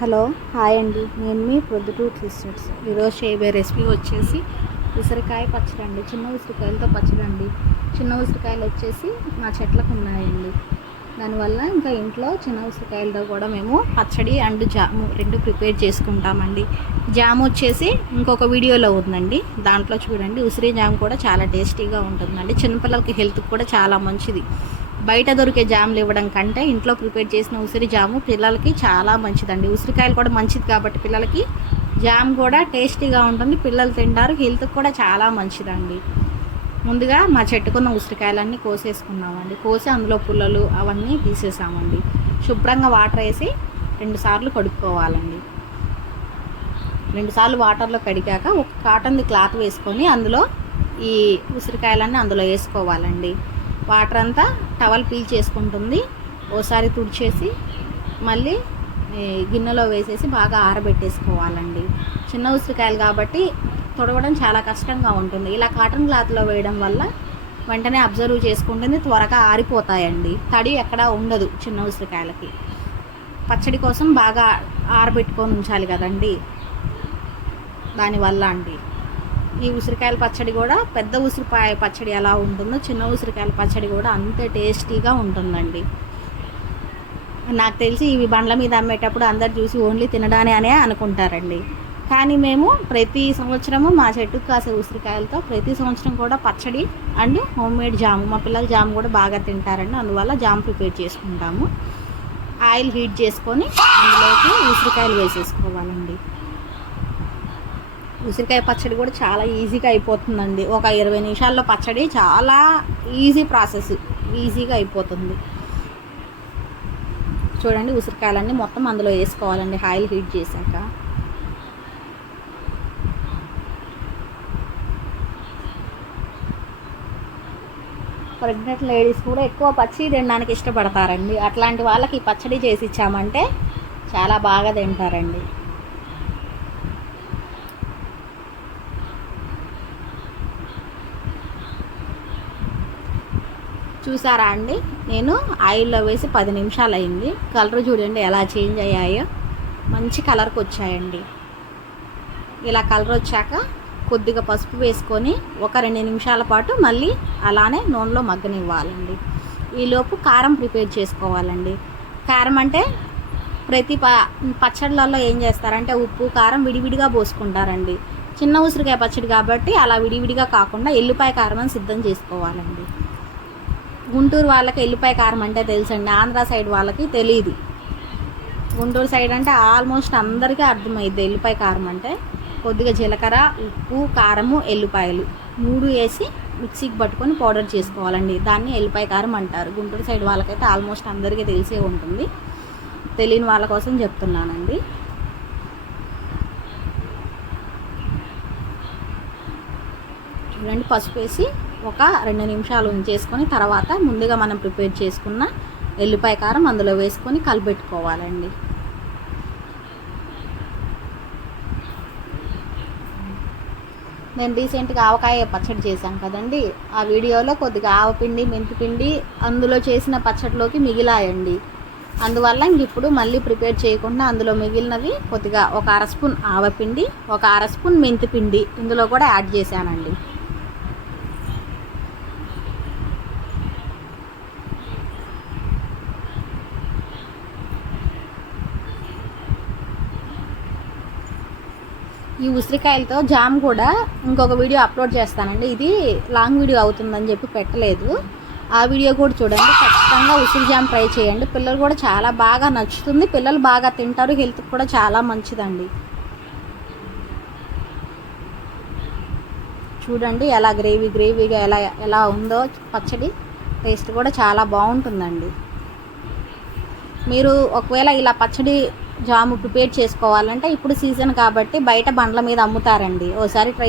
Hello hi అండి, నేను మీ Proddatur sisters. ఈరోజు చేయబోయే రెసిపీ వచ్చేసి ఉసిరికాయ పచ్చడి అండి. చిన్న ఉసిరికాయలతో పచ్చడి అండి. చిన్న ఉసిరికాయలు వచ్చేసి మా చెట్లకు ఉన్నాయండి. దానివల్ల ఇంకా ఇంట్లో చిన్న ఉసిరికాయలతో కూడా మేము పచ్చడి అండ్ జాము రెండు ప్రిపేర్ చేసుకుంటామండి. జాము వచ్చేసి ఇంకొక వీడియోలో ఉందండి, దాంట్లో చూడండి. ఉసిరి జాము కూడా చాలా టేస్టీగా ఉంటుందండి. చిన్నపిల్లలకి హెల్త్కి కూడా చాలా మంచిది. బయట దొరికే జాములు ఇవ్వడం కంటే ఇంట్లో ప్రిపేర్ చేసిన ఉసిరి జాము పిల్లలకి చాలా మంచిదండి. ఉసిరికాయలు కూడా మంచిది కాబట్టి పిల్లలకి జామ్ కూడా టేస్టీగా ఉంటుంది, పిల్లలు తింటారు, హెల్త్కి కూడా చాలా మంచిదండి. ముందుగా మా చెట్టుకున్న ఉసిరికాయలన్నీ కోసేసుకున్నామండి. కోసి అందులో పుల్లలు అవన్నీ తీసేసామండి. శుభ్రంగా వాటర్ వేసి 2 సార్లు కడుక్కోవాలండి. 2 సార్లు వాటర్లో కడిగాక ఒక కాటన్ది క్లాత్ వేసుకొని అందులో ఈ ఉసిరికాయలన్నీ అందులో వేసుకోవాలండి. వాటర్ అంతా టవల్ పీల్ చేసుకుంటుంది. ఓసారి తుడిచేసి మళ్ళీ గిన్నెలో వేసేసి బాగా ఆరబెట్టేసుకోవాలండి. చిన్న ఉసిరికాయలు కాబట్టి తొడవడం చాలా కష్టంగా ఉంటుంది. ఇలా కాటన్ క్లాత్లో వేయడం వల్ల వెంటనే అబ్జర్వ్ చేసుకుంటుంది, త్వరగా ఆరిపోతాయండి. తడి ఎక్కడా ఉండదు చిన్న ఉసిరికాయలకి. పచ్చడి కోసం బాగా ఆరబెట్టుకొని ఉంచాలి కదండి, దానివల్ల అండి. ఈ ఉసిరికాయల పచ్చడి కూడా పెద్ద ఉసిరికాయ పచ్చడి ఎలా ఉంటుందో చిన్న ఉసిరికాయల పచ్చడి కూడా అంతే టేస్టీగా ఉంటుందండి. నాకు తెలిసి ఇవి బండ్ల మీద అమ్మేటప్పుడు అందరు చూసి ఓన్లీ తినడానే అనే అనుకుంటారండి. కానీ మేము ప్రతి సంవత్సరము మా చెట్టుకు కాసే ఉసిరికాయలతో ప్రతి సంవత్సరం కూడా పచ్చడి అండ్ హోమ్మేడ్ జాము, మా పిల్లలు జాము కూడా బాగా తింటారండి. అందువల్ల జాము ప్రిపేర్ చేసుకుంటాము. ఆయిల్ హీట్ చేసుకొని అందులోకి ఉసిరికాయలు వేసేసుకోవాలండి. ఉసిరికాయ పచ్చడి కూడా చాలా ఈజీగా అయిపోతుందండి. ఒక 20 నిమిషాల్లో పచ్చడి చాలా ఈజీ ప్రాసెస్, ఈజీగా అయిపోతుంది. చూడండి, ఉసిరికాయలన్నీ మొత్తం అందులో వేసుకోవాలండి ఆయిల్ హీట్ చేశాక. ప్రెగ్నెంట్ లేడీస్ కూడా ఎక్కువ పచ్చి తినడానికి ఇష్టపడతారండి. అట్లాంటి వాళ్ళకి పచ్చడి చేసి ఇచ్చామంటే చాలా బాగా తింటారండి. చూసారా అండి, నేను ఆయిల్లో వేసి 10 నిమిషాలు అయింది. కలర్ చూడండి ఎలా చేంజ్ అయ్యాయో, మంచి కలర్కి వచ్చాయండి. ఇలా కలర్ వచ్చాక కొద్దిగా పసుపు వేసుకొని ఒక 2 నిమిషాల పాటు మళ్ళీ అలానే నూనెలో మగ్గనివ్వాలండి. ఈలోపు కారం ప్రిపేర్ చేసుకోవాలండి. కారం అంటే ప్రతి పచ్చళ్ళల్లో ఏం చేస్తారంటే ఉప్పు కారం విడివిడిగా పోసుకుంటారండి. చిన్న ఉసిరికాయ పచ్చడి కాబట్టి అలా విడివిడిగా కాకుండా ఎల్లిపాయ కారం అని సిద్ధం చేసుకోవాలండి. గుంటూరు వాళ్ళకి ఎల్లిపాయ కారం అంటే తెలుసండి, ఆంధ్ర సైడ్ వాళ్ళకి తెలియదు. గుంటూరు సైడ్ అంటే ఆల్మోస్ట్ అందరికీ అర్థమైద్ది ఎల్లిపాయ కారం అంటే. కొద్దిగా జీలకర్ర, ఉప్పు, కారము, ఎల్లిపాయలు 3 వేసి మిక్సీకి పట్టుకొని పౌడర్ చేసుకోవాలండి. దాన్ని ఎల్లిపాయ కారం అంటారు. గుంటూరు సైడ్ వాళ్ళకైతే ఆల్మోస్ట్ అందరికీ తెలిసే ఉంటుంది, తెలియని వాళ్ళ కోసం చెప్తున్నానండి. చూడండి, పసుపు వేసి ఒక 2 నిమిషాలు ఉంచేసుకొని తర్వాత ముందుగా మనం ప్రిపేర్ చేసుకున్న ఎల్లిపాయ కారం అందులో వేసుకొని కలిపెట్టుకోవాలండి. నేను రీసెంట్గా ఆవకాయ పచ్చడి చేశాను కదండి, ఆ వీడియోలో కొద్దిగా ఆవపిండి, మెంతిపిండి అందులో చేసిన పచ్చడిలోకి మిగిలాయండి. అందువల్ల ఇంక ఇప్పుడు మళ్ళీ ప్రిపేర్ చేయకుండా అందులో మిగిలినవి కొద్దిగా ఒక 1/2 స్పూన్ ఆవపిండి, ఒక 1/2 స్పూన్ మెంతిపిండి ఇందులో కూడా యాడ్ చేశానండి. ఈ ఉసిరికాయలతో జామ్ కూడా ఇంకొక వీడియో అప్లోడ్ చేస్తానండి. ఇది లాంగ్ వీడియో అవుతుందని చెప్పి పెట్టలేదు. ఆ వీడియో కూడా చూడండి. ఖచ్చితంగా ఉసిరి జామ్ ట్రై చేయండి, పిల్లలు కూడా చాలా బాగా నచ్చుతుంది, పిల్లలు బాగా తింటారు, హెల్త్కి కూడా చాలా మంచిదండి. చూడండి ఎలా గ్రేవీగా ఎలా ఉందో పచ్చడి. టేస్ట్ కూడా చాలా బాగుంటుందండి. మీరు ఒకవేళ ఇలా పచ్చడి జాము ప్రిపేర్ చేసుకోవాలంటే ఇప్పుడు సీజన్ కాబట్టి బయట బండ్ల మీద అమ్ముతారండి, ఓసారి ట్రై